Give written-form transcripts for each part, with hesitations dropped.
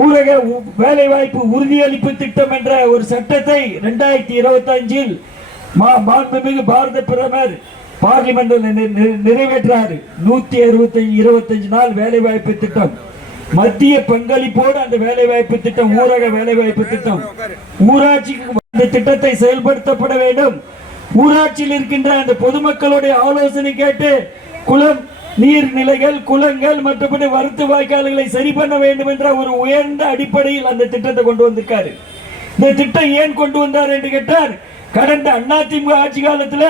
ஊரக வேலை வாய்ப்பு உறுதியளிப்பு திட்டம் என்ற ஒரு சட்டத்தை 2025 மாண்புமிகு பாரத பிரதமர் பார்லிமெண்டில் நிறைவேற்றாரு. 125 நாள் வேலை வாய்ப்பு திட்டம், மத்திய பங்களிப்போடு அந்த வேலை வாய்ப்பு திட்டம், ஊரக வேலை வாய்ப்பு திட்டம் ஊராட்சிக்கு அந்த திட்டத்தை செயல்படுத்தப்பட வேண்டும். ஊராட்சியில் இருக்கின்ற அந்த பொதுமக்களுடைய ஆலோசனை கேட்டு குளம் நீர்நிலைகள், குளங்கள், மற்றபடி வருத்து வாய்க்கால்களை சரி பண்ண வேண்டும் என்ற ஒரு உயர்ந்த அடிப்படையில் அந்த திட்டத்தை கொண்டு வந்திருக்காரு. இந்த திட்டம் ஏன் கொண்டு வந்தார் என்று கேட்டார், கடந்த அதிமுக ஆட்சி காலத்தில்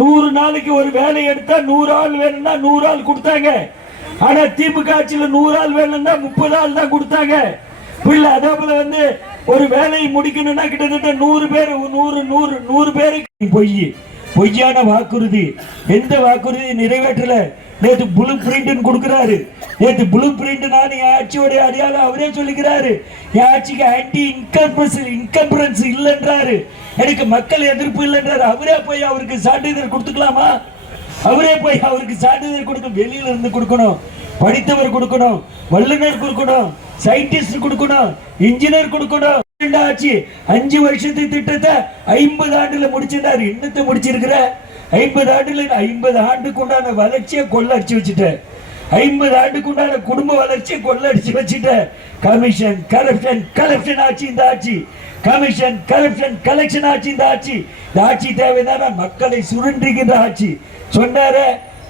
100 நாளைக்கு ஒரு வேலை எடுத்தா 100 ஆள் வேணும்னா 100 ஆள் கொடுத்தாங்க. ஆனா திமுக ஆட்சியில் 100 ஆள் வேணும்னா 30 ஆள் தான் கொடுத்தாங்க. அதே போல ஒரு வேலையை முடிக்கணும்னா கிட்டத்தட்ட 100 பேருக்கு பொய்யான வாக்குறுதி. எந்த வாக்குறுதி நிறைவேற்றல. நேற்று ப்ளூ பிரிண்ட் கொடுக்கிறாரு. நேற்று ப்ளூ பிரிண்ட் நான் என் ஆட்சியோடைய அடையாளம் அவரே சொல்லிக்கிறாரு. என் ஆட்சிக்கு ஆன்டி இன்கம்பரன்ஸ் இல்லைன்றாரு. எனக்கு மக்கள் எதிர்ப்பு இல்லைன்றாரு. அவரே போய் அவருக்கு சான்றிதழ் கொடுத்துக்கலாமா? அவரே போய் அவருக்கு சான்றிதழ் கொடுக்க வெளியில இருந்து கொடுக்கணும். படித்தவர் கொடுக்கணும், வல்லுநர் கொடுக்கணும், சயின்டிஸ்ட் கொடுக்கணும், இன்ஜினியர் கொடுக்கணும். ஆட்சி 5 வருஷத்து திட்டத்தை 50 ஆண்டுல முடிச்சிருந்தாரு. இன்னத்தை முடிச்சிருக்கிற 50 ஆண்டுல 50 ஆண்டுக்குண்டான வளர்ச்சியை கொள்ளடிச்சு வச்சுட்ட. 50 ஆண்டுக்குண்டான குடும்ப வளர்ச்சியை கொள்ளடிச்சு வச்சுட்ட. கமிஷன் கரப்ஷன் ஆட்சி இந்த ஆட்சி. கமிஷன் கரப்ஷன் கலெக்ஷன் ஆட்சி இந்த ஆட்சி. இந்த ஆட்சி தேவைதான மக்களை சுருண்டுகின்ற ஆட்சி. சொன்னார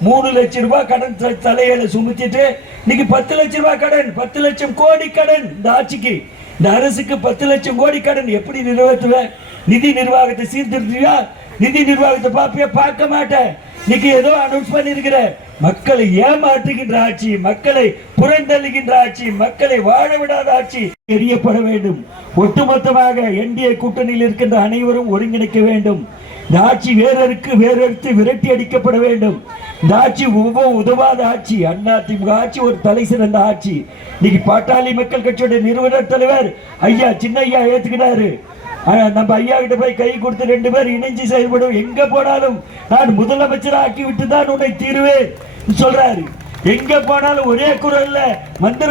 3 லட்சம் ரூபாய் கடன் தலையில சுமத்திட்டு இன்னைக்கு 10 லட்சம் ரூபாய் கடன், 10 லட்சம் கோடி கடன். இந்த ஆட்சிக்கு, இந்த அரசுக்கு 10 லட்சம் கோடி கடன் எப்படி நிறைவேற்றுவ? நிதி நிர்வாகத்தை சீர்திருத்தியா? நிதி நிர்வாகத்தை பாப்பியா? பார்க்க மாட்டேன். இன்னைக்கு ஏதோ அனௌன்ஸ் பண்ணிருக்கிற மக்களை ஏமாற்றுகின்ற ஆட்சி, மக்களை புறந்தள்ளுகின்ற ஆட்சி, மக்களை வாழ விடாத ஆட்சி எரியப்பட வேண்டும். ஒட்டுமொத்தமாக என்டிஏ கூட்டணியில் இருக்கின்ற அனைவரும் ஒருங்கிணைக்க வேண்டும். இந்த ஆட்சி வேறறுத்து விரட்டி அடிக்கப்பட வேண்டும். இந்த ஆட்சி உதவாத ஆட்சி. அதிமுக ஆட்சி ஒரு தலை சிறந்த ஆட்சி. இன்னைக்கு பாட்டாளி மக்கள் கட்சியோட நிறுவனர் தலைவர் ஐயா சின்ன ஐயா ஏத்துக்கிறாரு. நம்ம ஐயா கிட்ட போய் கை கொடுத்து 2 பேர் இணைஞ்சு செயல்படும். எங்க போனாலும் நான் முதலமைச்சர் ஆக்கி விட்டு தான் உன்னை தீருவேன் சொல்றாரு. எங்க போனாலும் ஒரே குரல்ல மந்திர